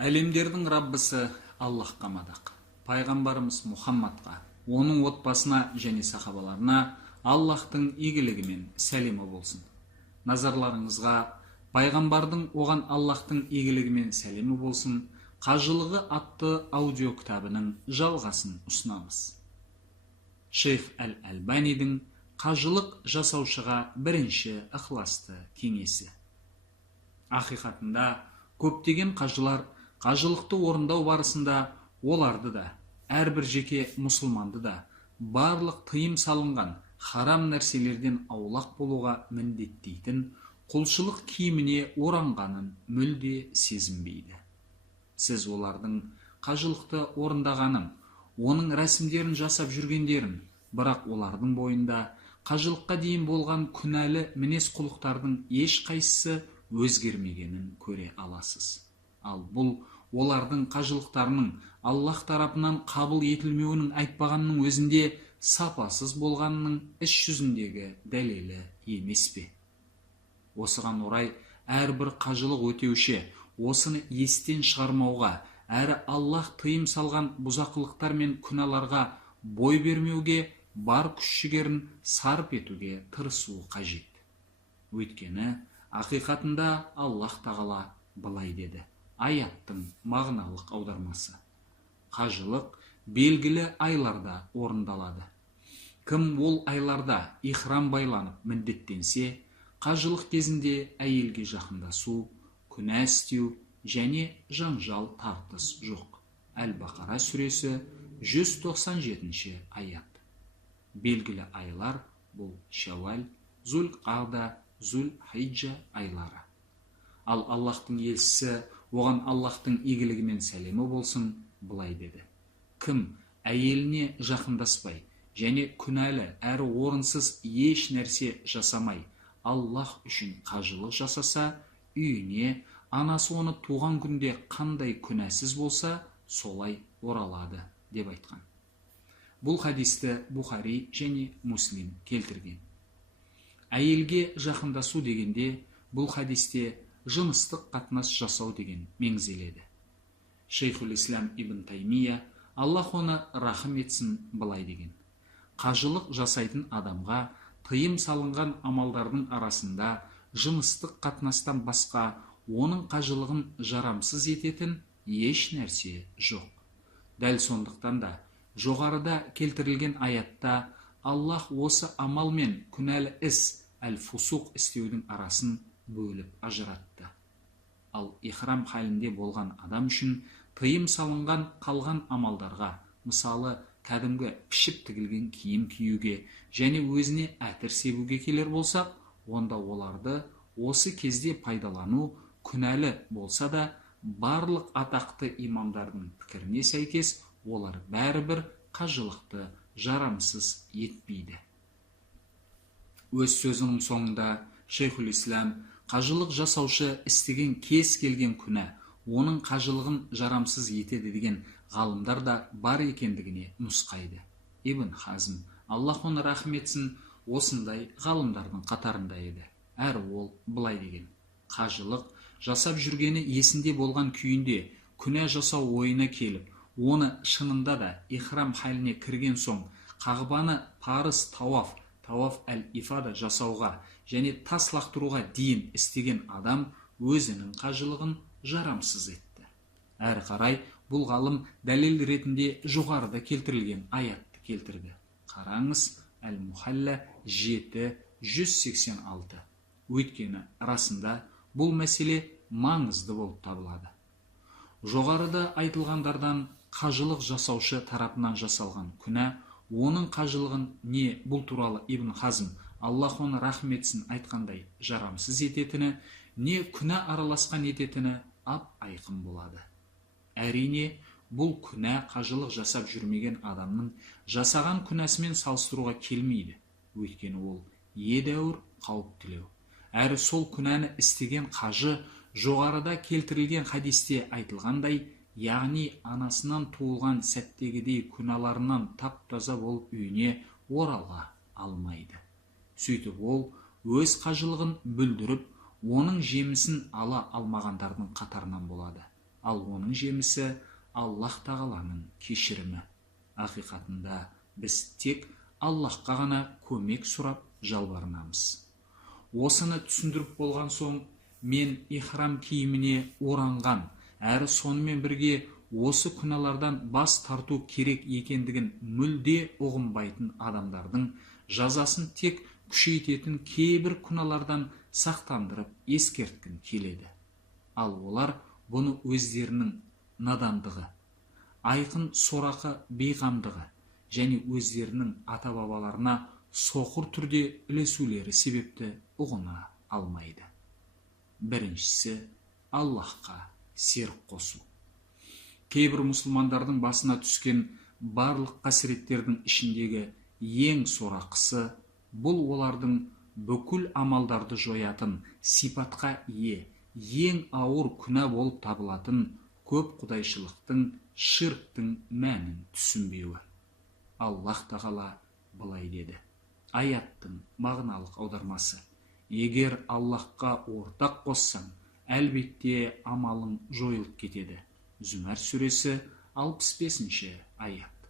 Әлемдердің Раббысы Аллахқа мадақ. Пайғамбарымыз Мұхаммадқа, оның отбасына және сахабаларына Аллахтың игілігі мен сәлемі болсын. Назарларыңызға пайғамбардың оған Аллахтың игілігі мен сәлемі болсын қажылығы атты аудио кітабының жалғасын ұсынамыз. Шейх Әл-Әлбанидің қажылық жасаушыға бірінші ықыласты кеңесі. Ақиқатында көптеген қажылар қажылықты орындау барысында оларды да, әрбір жеке мұсылманды да барлық тыйым салынған харам нәрселерден аулақ болуға міндеттейтін құлшылық киіміне оранғанын мүлде сезінбейді. Сіз олардың қажылықты орындағанын, оның рәсімдерін жасап жүргендерін, бірақ олардың бойында қажылыққа дейін болған күнәлі мінез құлықтардың ешқайсысы өзгермегенін көре аласыз. Ал бұл олардың қажылықтарының Аллах тарапынан қабыл етілмеуінің айтпағанның өзінде сапасыз болғанының іс жүзіндегі дәлелі емес пе? Осыған орай әрбір қажылық өтеуші осыны естен шығармауға, әрі Аллах тыйым салған бұзақылықтар мен күнәларға бой бермеуге, бар күш-жігерін сарп етуге тырысуы қажет. Өйткені ақиқатында Аллах тағала былай деді. Аяттың мағыналық аудармасы. Қажылық белгілі айларда орындалады. Кім ол айларда ихрам байланып міндеттенсе, қажылық кезінде әйелге жақындасу, күнә істеу және жанжал тартыс жоқ. Әл-Бақара сүресі 197 аят. Белгілі айлар бұл Шауал, Зүл-Қағда, Зүл-Хиджа айлары. Ал Аллахтың елшісі, оған Аллахтың игілігі мен сәлемі болсын, былай деді. Кім әйеліне жақындаспай және күнәлі әрі орынсыз еш нәрсе жасамай, Аллах үшін қажылық жасаса, үйіне анасы оны туған күнде қандай күнәсіз болса, солай оралады, деп айтқан. Бұл хадисті Бухари және Муслим келтірген. Әйелге жақындасу дегенде, бұл хадисте жыныстық қатынас жасау деген меңзеледі. Шейхул Ислам ибн Таймия, Аллах оны рахым етсін, былай деген. Қажылық жасайтын адамға тыйым салынған амалдардың арасында жыныстық қатынастан басқа оның қажылығын жарамсыз ететін еш нәрсе жоқ. Дәл сондықтан да жоғарыда келтірілген аятта Аллах осы амал мен күнәлі іс, әл-фусуқ істеудің арасын бөліп ажыратты. Ал ихрам халінде болған адам үшін тыйым салынған қалған амалдарға, мысалы кәдімгі пішіп тігілген киім киюге және өзіне әтір себуге келер болсақ, онда оларды осы кезде пайдалану күнәлі болса да, барлық атақты имамдардың пікіріне сәйкес олар бәрібір қажылықты жарамсыз етпейді. Өз сөзінің соңында Шейхул Ислам қажылық жасаушы істеген кез келген күнә оның қажылығын жарамсыз етеді деген ғалымдар да бар екендігіне нұсқайды. Ибн Хазм, Аллах оны рахым етсін, осындай ғалымдардың қатарында еді. Әрі ол былай деген. Қажылық жасап жүргені есінде болған күйінде күнә жасау ойына келіп, оны шынында да ихрам халіне кірген соң Қағбаны парыз тауаф әл-ифада жасауға және тас лақтыруға дейін істеген адам өзінің қажылығын жарамсыз етті. Әрі қарай бұл ғалым дәлел ретінде жоғарыда келтірілген аятты келтірді. Қараңыз, Әл-Мухалла 7:186. Өйткені расында бұл мәселе маңызды болып табылады. Жоғарыда айтылғандардан қажылық жасаушы тарапынан жасалған күнә, оның қажылығын не бұл туралы Ибн Хазм, Аллах оны рахым етсін, айтқандай жарамсыз ететіні, не күнә араласқан ететіні ап-айқын болады. Әрине, бұл күнә қажылық жасап жүрмеген адамның жасаған күнәсімен салыстыруға келмейді. Өйткені ол едәуір қауіптілеу. Әрі сол күнәні істеген қажы жоғарыда келтірілген хадисте айтылғандай, яғни анасынан туылған сәттегідей күнәларынан тап-таза болып үйіне орала алмайды. Сөйтіп ол өз қажылығын бүлдіріп, оның жемісін ала алмағандардың қатарынан болады. ал оның жемісі Аллах тағаланың кешірімі. Ақиқатында біз тек Аллахқа ғана көмек сұрап жалбарынамыз. Осыны түсіндіріп болған соң, мен ихрам киіміне оранған, әрі сонымен бірге осы күнәлардан бас тарту керек екендігін мүлде ұғынбайтын адамдардың жазасын тек күшейтетін кейбір күнәлардан сақтандырып ескерткім келеді. Ал олар бұны өздерінің надандығы, айқын сорақы бейқамдығы және өздерінің ата-бабаларына соқыр түрде ілесулері себепті ұғына алмайды. Біріншісі, Аллахқа серік қосу. Кейбір мұсылмандардың басына түскен барлық қасіреттердің ішіндегі ең сорақысы бұл олардың бүкіл амалдарды жоятын сипатқа ие, ең ауыр күнә болып табылатын көп құдайшылықтың, ширктің мәнін түсінбеуі. Аллах тағала былай деді. Аяттың мағыналық аудармасы: егер Аллахқа ортақ қоссаң, әлбетте амалың жойылып кетеді. Зүмәр сүресі 65-ші аят.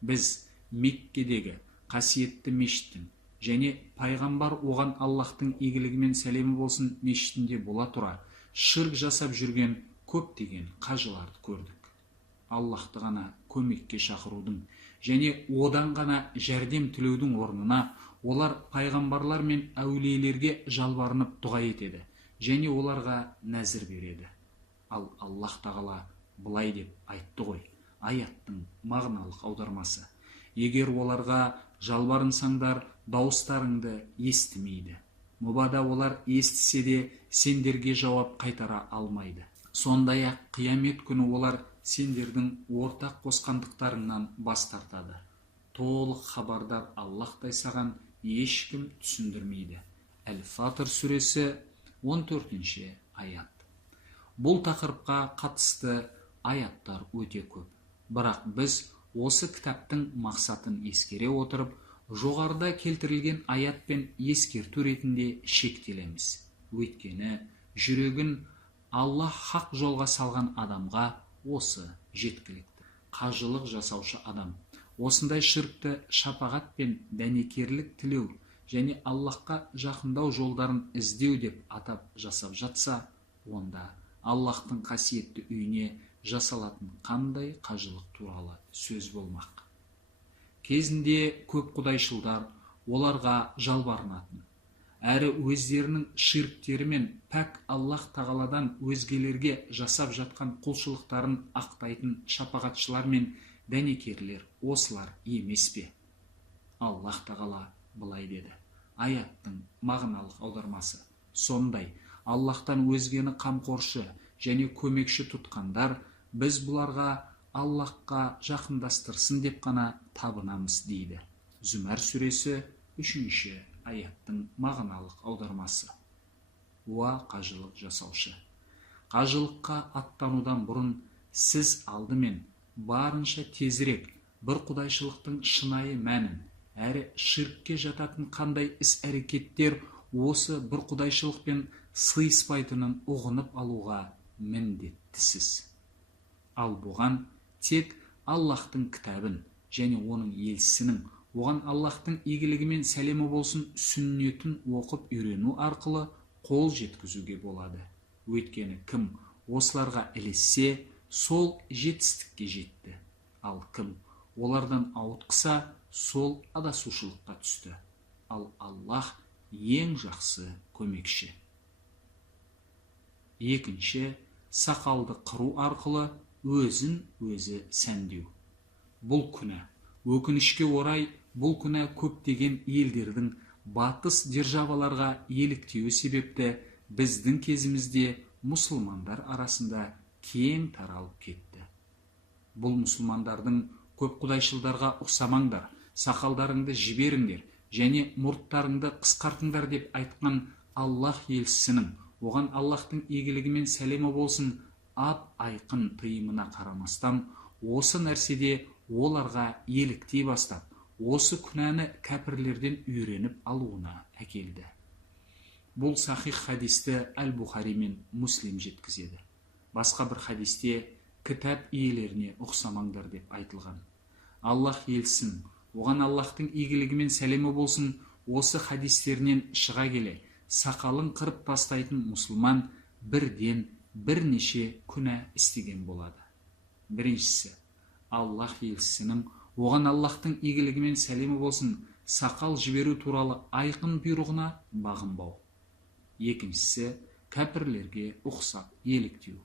Біз Меккедегі қасиетті мешіттің және пайғамбар оған Аллахтың игілігі мен сәлемі болсын мешітінде бола тұра ширк жасап жүрген көптеген қажыларды көрдік. Аллахты ғана көмекке шақырудың және одан ғана жәрдем тілеудің орнына олар пайғамбарлар мен әулиелерге жалбарынып дұға етеді және оларға нәзір береді. Ал Аллах тағала былай деп айтты ғой, аяттың мағыналық аудармасы: егер оларға жалбарынсаңдар, дауыстарыңды естімейді. Мұбада олар естісе де сендерге жауап қайтара алмайды. Сондай-ақ қиямет күні олар сендердің ортақ қосқандықтарыңнан бас тартады. Толық хабардар Аллахтай саған ешкім түсіндірмейді. Әл-Фатыр сүресі 14-ші аят. Бұл тақырыпқа қатысты аяттар өте көп. Бірақ біз осы кітаптың мақсатын ескере отырып, жоғарыда келтірілген аят пен ескерту ретінде шектелеміз. Өйткені жүрегін Аллах хақ жолға салған адамға осы жеткілікті. Қажылық жасаушы адам осындай ширкті шапағат пен дәнекерлік тілеу және Аллахқа жақындау жолдарын іздеу деп атап жасап жатса, онда Аллахтың қасиетті үйіне жасалатын қандай қажылық туралы сөз болмақ. Кезінде көп құдайшылдар оларға жалбарынатын, әрі өздерінің ширктері мен пәк Аллах тағаладан өзгелерге жасап жатқан құлшылықтарын ақтайтын шапағатшылар мен дәнекерлер осылар емес пе? Аллах тағала былай деді. Аяттың мағыналық аудармасы: сондай Аллахтан өзгені қамқоршы және көмекші тұтқандар, біз бұларға Аллахқа жақындастырсын деп қана табынамыз дейді. Зүмәр сүресі 3-ші аяттың мағыналық аудармасы: уа қажылық жасаушы, қажылыққа аттанудан бұрын сіз алдымен барынша тезірек бір құдайшылықтың шынайы мәнін, әрі ширкке жататын қандай іс-әрекеттер осы бір құдайшылықпен сыйыспайтынын ұғынып алуға міндеттісіз. Ал бұған тек Аллахтың кітабын және оның елшісінің, оған Аллахтың игілігі мен сәлемі болсын сүннетін оқып үйрену арқылы қол жеткізуге болады. Өйткені кім осыларға ілессе, сол жетістікке жетті. Ал кім олардан ауытқыса, сол адасушылыққа түсті. Ал Аллах ең жақсы көмекші. Екінші, сақалды қыру арқылы өзін өзі сәндеу. Бұл күнә, өкінішке орай, бұл күнә көптеген елдердің батыс державаларға еліктеуі себепті біздің кезімізде мұсылмандар арасында кең таралып кетті. Бұл мұсылмандардың көп құдайшылдарға ұқсамаңдар, сақалдарыңды жіберіңдер және мұрттарыңды қысқартыңдар деп айтқан Аллах елшісінің, оған Аллахтың игілігі мен сәлемі болсын ап-айқын тыйымына қарамастан, осы нәрседе оларға еліктей бастап, осы күнәні кәпірлерден үйреніп алуына әкелді. Бұл сахих хадисті Әл-Бухари мен Муслим жеткізеді. Басқа бір хадисте кітап иелеріне ұқсамаңдар деп айтылған. Аллах елсін, оған Аллахтың игілігі мен сәлемі болсын, осы хадистерінен шыға келе, сақалын қырып тастайтын мұсылман бірден бірнеше күнә істеген болады. Біріншісі, Аллах елшісінің, оған Аллахтың игілігі мен сәлемі болсын, сақал жіберу туралы айқын бұйрығына бағынбау. Екіншісі, кәпірлерге ұқсап еліктеу.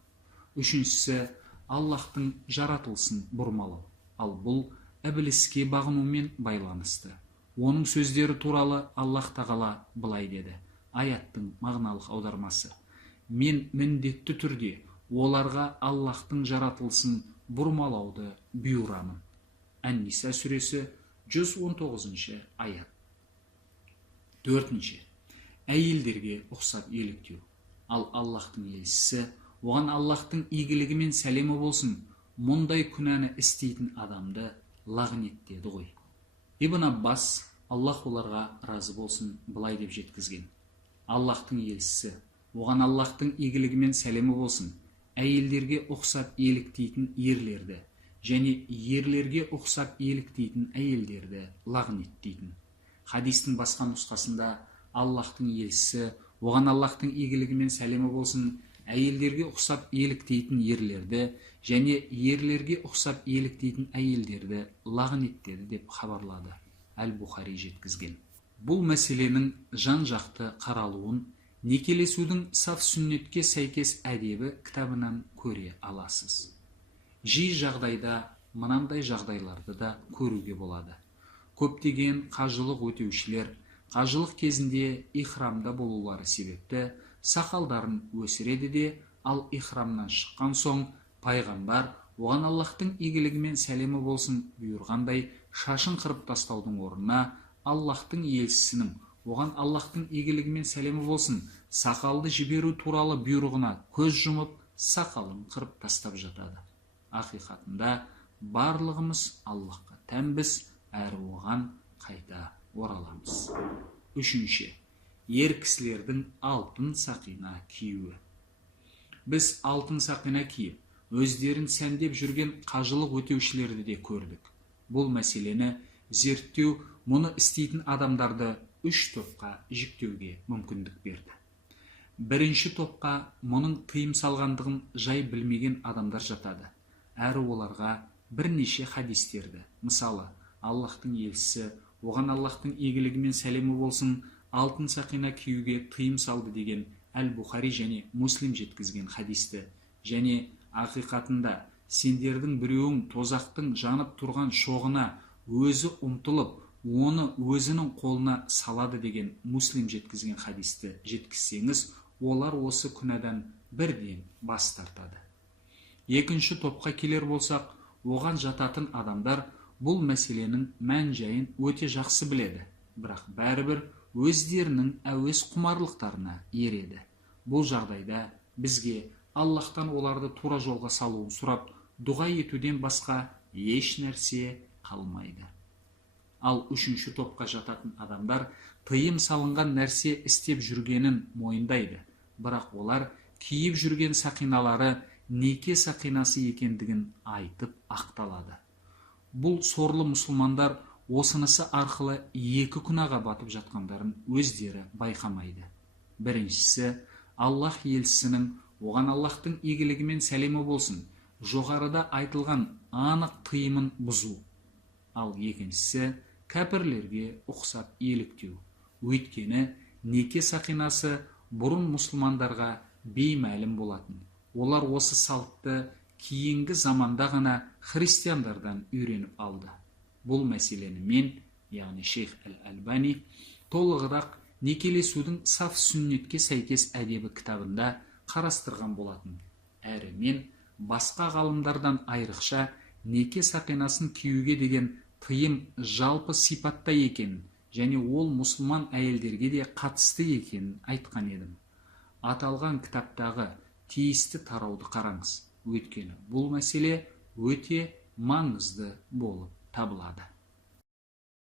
Үшіншісі, Аллахтың жаратылысын бұрмалау. Ал бұл ібліске бағынумен байланысты. Оның сөздері туралы Аллах тағала былай деді. Аяттың мағыналық аудармасы: мен міндетті түрде оларға Аллахтың жаратылысын бұрмалауды бұйырамын. Ан-Ниса сүресі 119 аят. Төртінші, әйелдерге ұқсап еліктеу. Ал Аллахтың елшісі, оған Аллахтың игілігі мен сәлемі болсын, мұндай күнәні істейтін адамды лағнеттеді ғой. Ибн Аббас, Аллах оларға разы болсын, былай деп жеткізген: Аллахтың елшісі, оған Аллахтың игілігі мен сәлемі болсын, әйелдерге ұқсап еліктейтін ерлерді және ерлерге ұқсап еліктейтін әйелдерді лағнеттейтін. Хадистің басқа нұсқасында Аллахтың елшісі, оған Аллахтың игілігі мен сәлемі болсын, әйелдерге ұқсап еліктейтін ерлерді және ерлерге ұқсап еліктейтін әйелдерді лағнеттеді деп хабарлады. Әл-Бухари жеткізген. Бұл мәселенің жан-жақты қаралуын некелесудің саф сүннетке сәйкес әдебі кітабынан көре аласыз. Жиі жағдайда мынандай жағдайларды да көруге болады. Көптеген қажылық өтеушілер қажылық кезінде ихрамда болулары себепті сақалдарын өсіреді де, ал ихрамнан шыққан соң пайғамбар оған Аллахтың игілігі мен сәлемі болсын бұйырғандай шашын қырып тастаудың орнына Аллахтың елшісінің, оған Аллахтың игілігі мен сәлемі болсын, сақалды жіберу туралы бұйрығына көз жұмып, сақалын қырып тастап жатады. Ақиқатында барлығымыз Аллахқа тәнбіз, әрі оған қайта ораламыз. Үшінші, ер кісілердің алтын сақина киюі. Біз алтын сақина киіп, өздерін сәндеп жүрген қажылық өтеушілерді де көрдік. Бұл мәселені зерттеу мұны істейтін адамдарды үш топқа жіктеуге мүмкіндік берді. Бірінші топқа мұның тыйым салғандығын жай білмеген адамдар жатады. Әрі оларға бірнеше хадистерді, мысалы, Аллахтың елшісі, оған Аллахтың игілігі мен сәлемі болсын, алтын сақина киюге тыйым салды деген Әл-Бухари және Муслим жеткізген хадисті, және ақиқатында сендердің біреуің тозақтың жанып тұрған шоғына өзі ұмтылып, оны өзінің қолына салады деген Муслим жеткізген хадисті жеткізсеңіз, олар осы күнәдан бірден бас тартады. Екінші топқа келер болсақ, оған жататын адамдар бұл мәселенің мән-жайын өте жақсы біледі, бірақ бәрібір өздерінің әуес құмарлықтарына ереді. Бұл жағдайда бізге Аллахтан оларды тура жолға салуын сұрап, дұға етуден басқа еш нәрсе қалмайды. Ал үшінші топқа жататын адамдар тыйым салынған нәрсе істеп жүргенін мойындайды, бірақ олар киіп жүрген сақиналары неке сақинасы екендігін айтып ақталады. Бұл сорлы мұсылмандар осынысы арқылы екі күнәға батып жатқандарын өздері байқамайды. Біріншісі, Аллах елшісінің, оған Аллахтың игілігі мен сәлемі болсын, жоғарыда айтылған анық тыйымын бұзу. Ал екіншісі, кәпірлерге ұқсап еліктеу. Өйткені неке сақинасы бұрын мұсылмандарға беймәлім болатын. Олар осы салтты кейінгі заманда ғана христиандардан үйреніп алды. Бұл мәселені мен, яғни Шейх Әл-Әлбани, толығырақ некелесудің саф сүннетке сәйкес әдебі кітабында қарастырған болатын. Әрі мен басқа ғалымдардан айрықша неке сақинасын киюге деген тыйым жалпы сипатта екенін және ол мұсылман әйелдерге де қатысты екенін айтқан едім. Аталған кітаптағы тиісті тарауды қараңыз. Өйткені бұл мәселе өте маңызды болып табылады.